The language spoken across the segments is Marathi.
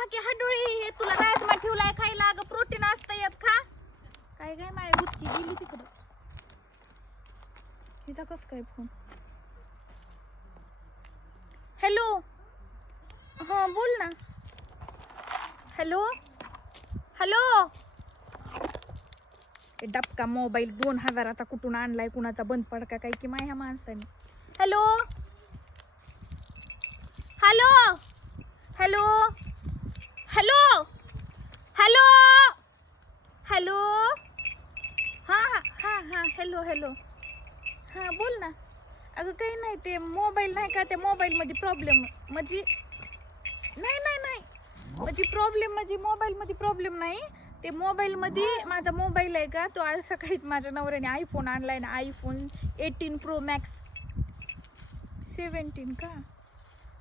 खा की हडोळी. हे तुला राजमा ठेवलाय खायला, अगं प्रोटीन असतं यात, खा. काय काय माय उचकी गेली तिकडं. इथं कस काय फोन. हॅलो, हा बोल ना. Hello hello. डबका मोबाईल 2000 आता कुठून आणलाय, कुणाचा बंद पडका काय की माय ह्या माणसाने. Hello hello hello hello hello hello. हां हां हां हां हॅलो हॅलो. हां बोल ना. अगं काही नाही, ते मोबाईल नाही का, त्या मोबाईलमध्ये प्रॉब्लेम म्हणजे नाही नाही नाही म्हणजे प्रॉब्लेम म्हणजे मोबाईलमध्ये प्रॉब्लेम नाही. ते मोबाईलमध्ये माझा मोबाईल आहे का, तो आज सकाळीच माझ्या नवऱ्याने आयफोन आणलाय ना, आयफोन 18 प्रो मॅक्स. 17 का?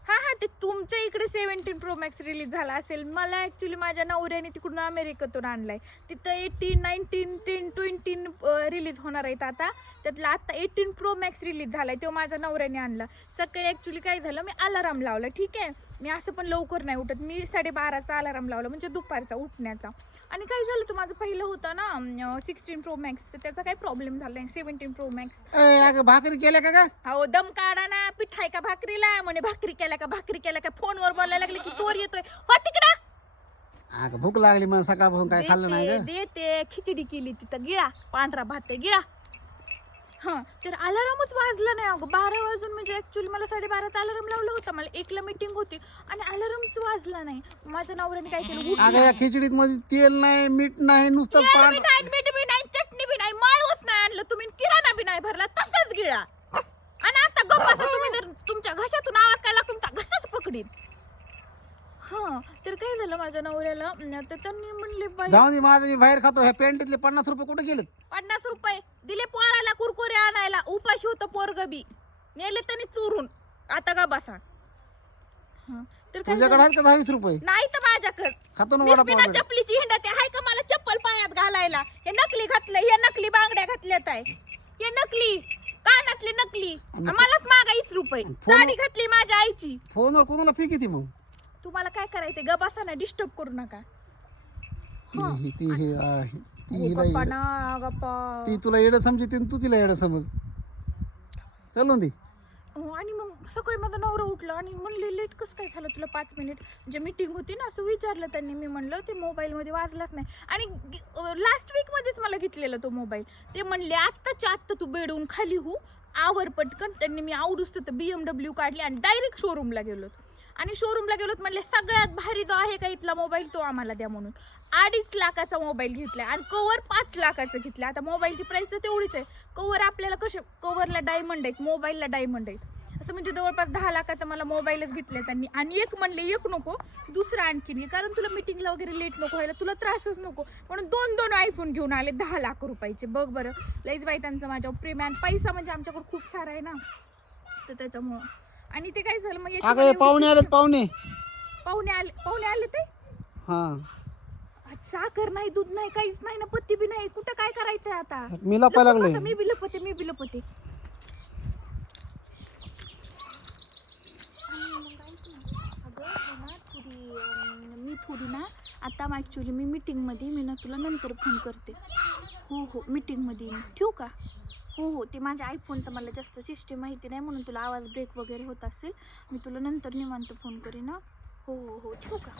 हां हां, ते तुमच्या इकडे 17 प्रो मॅक्स रिलीज झाला असेल. मला ॲक्च्युली माझ्या नवऱ्याने तिकडून अमेरिकेतून आणलाय. तिथं 18, 19, 10, 20 रिलीज होणार आहेत आता. त्यातला आत्ता 18 प्रो मॅक्स रिलीज झालाय, तो माझ्या नवऱ्याने आणला. सकाळी ॲक्च्युली काय झालं, मी अलाराम लावला, ठीक आहे. मी असं पण लवकर नाही उठत, मी 12:30चा अलाराम लावला, म्हणजे दुपारचा उठण्याचा. आणि काय झालं, तो माझं पहिलं होतं ना 16 प्रो मॅक्स, तर त्याचा काही प्रॉब्लेम झाला नाही. 17 प्रो मॅक्स. भाकरी केल्या का? हो, दम काढा ना. पिठाय का भाकरीला म्हणे, भाकरी केल्या का फोनवर बोलायला लागले की चोर येतोय. हो तिकडं. भूक लागली मला सकाळपासून, काय खाल्लं नाही ग. देते खिचडी केली तिथं, गिळा. पांढरा भात आहे, गिळा. हां, तर अलारामच वाजला नाही अगं. 12 वाजून म्हणजे ॲक्च्युली मला 12:30चा अलाराम लावला होता. मला 1ला मीटिंग होती आणि अलारामच वाजला नाही. माझ्या नवऱ्याने काय केलं, अगं या खिचडीत मध्ये तेल नाही, मीठ नाही, नुसतं तेल बी नाही, मीठ बी नाही, चटणी बी नाही, माळवच नाही आणलं तुम्ही, किराणा बी नाही भरला, तसंच गिळा. आणि आता गप्प बसा. तुम्ही जर तुमच्या घशातून आवाज काढला, तुमचा घसाच पकडीन. हां, तर काय झालं माझ्या नवऱ्याला, तर त्यांनी म्हणले बाई जाऊन दे, माझं मी बाहेर खातो. ह्या पेंटीतले 50 रुपये कुठे गेलेत? 50 रुपये दिले पोराला कुरकुरे आणायला. उपाशी होतं पोरग बी, नेले त्यांनी चोरून. आता का बसा. हां, तर काय तुझ्याकडे आहेत का 20 रुपये? नाही तर माझ्याकडे खातो ना मी वडापाव बिना वगैरे. चपलीची हिंडत आहे का, मला चप्पल पायात घालायला. हे नकली घातलंय, हे नकली बांगड्या घातल्यात आहे, हे नकली कानातले नकली. मलाच मागा 20 रुपये. साडी घातली माझ्या आईची. फोनवर कोणाला फी किती मग? तुम्हाला काय करायचं, ग बसा ना, डिस्टर्ब करू नका. गप्पा ना गप्पा. ती तुला येडं समजते आणि तू तिला येडं समज. चलून दे. आणि मग सकाळी माझा नवरा उठला आणि म्हणले लेट कसं काय झालं तुला 5 मिनिट, म्हणजे मीटिंग होती ना, असं विचारलं त्यांनी. मी म्हणलं ते मोबाईलमध्ये वाजलाच नाही. आणि लास्ट वीकमध्येच मला घेतलेला तो मोबाईल. ते म्हणले आत्ताच्या आत्ता तू बेडवून खाली हो, आवर पटकन. त्यांनी मी आवडूच तर BMW काढली आणि डायरेक्ट शोरूमला गेलोत. आणि शोरूमला गेलोत, म्हणले सगळ्यात भारी जो आहे का इथला मोबाईल तो आम्हाला द्या म्हणून. 2.5 लाखाचा मोबाईल घेतलाय आणि कवर 5 लाखाचं घेतलं. आता मोबाईलची प्राइस तर तेवढीच आहे. कवर आपल्याला कसे, कवरला डायमंड आहेत, मोबाईलला डायमंड आहेत. असं म्हणजे जवळपास 10 लाखाचा मला मोबाईलच घेतले त्यांनी. आणि एक म्हणले एक नको, दुसरा आणखीन घे, कारण तुला मिटिंगला वगैरे लेट नको व्हायला, तुला त्रासच नको म्हणून 2 आयफोन घेऊन आले 10 लाख रुपयाचे. बघ बरं, लईच बाई त्यांचं माझ्यावर प्रेम आहे. पैसा म्हणजे आमच्याकडे खूप सारा आहे ना, तर त्याच्यामुळं. आणि ते काय झालं मग, पाहुणे आलेत, पाहुणे पाहुणे आले ते. हा, साखर नाही, दूध नाही, काहीच नाही ना, पत्ती बी नाही. कुठं काय करायचंय आता. मी लपायला लागलोय. मी बी लपते. मी थोडी ना आता ॲक्च्युली मी मीटिंगमध्ये, मी ना तुला नंतर फोन करते. हो मीटिंगमध्ये मी ठेवू का? हो ते माझ्या आयफोनचं मला जास्त सिस्टीम माहिती नाही, म्हणून तुला आवाज ब्रेक वगैरे होत असेल. मी तुला नंतर निवांत फोन करीन ना. हो ठेवू का?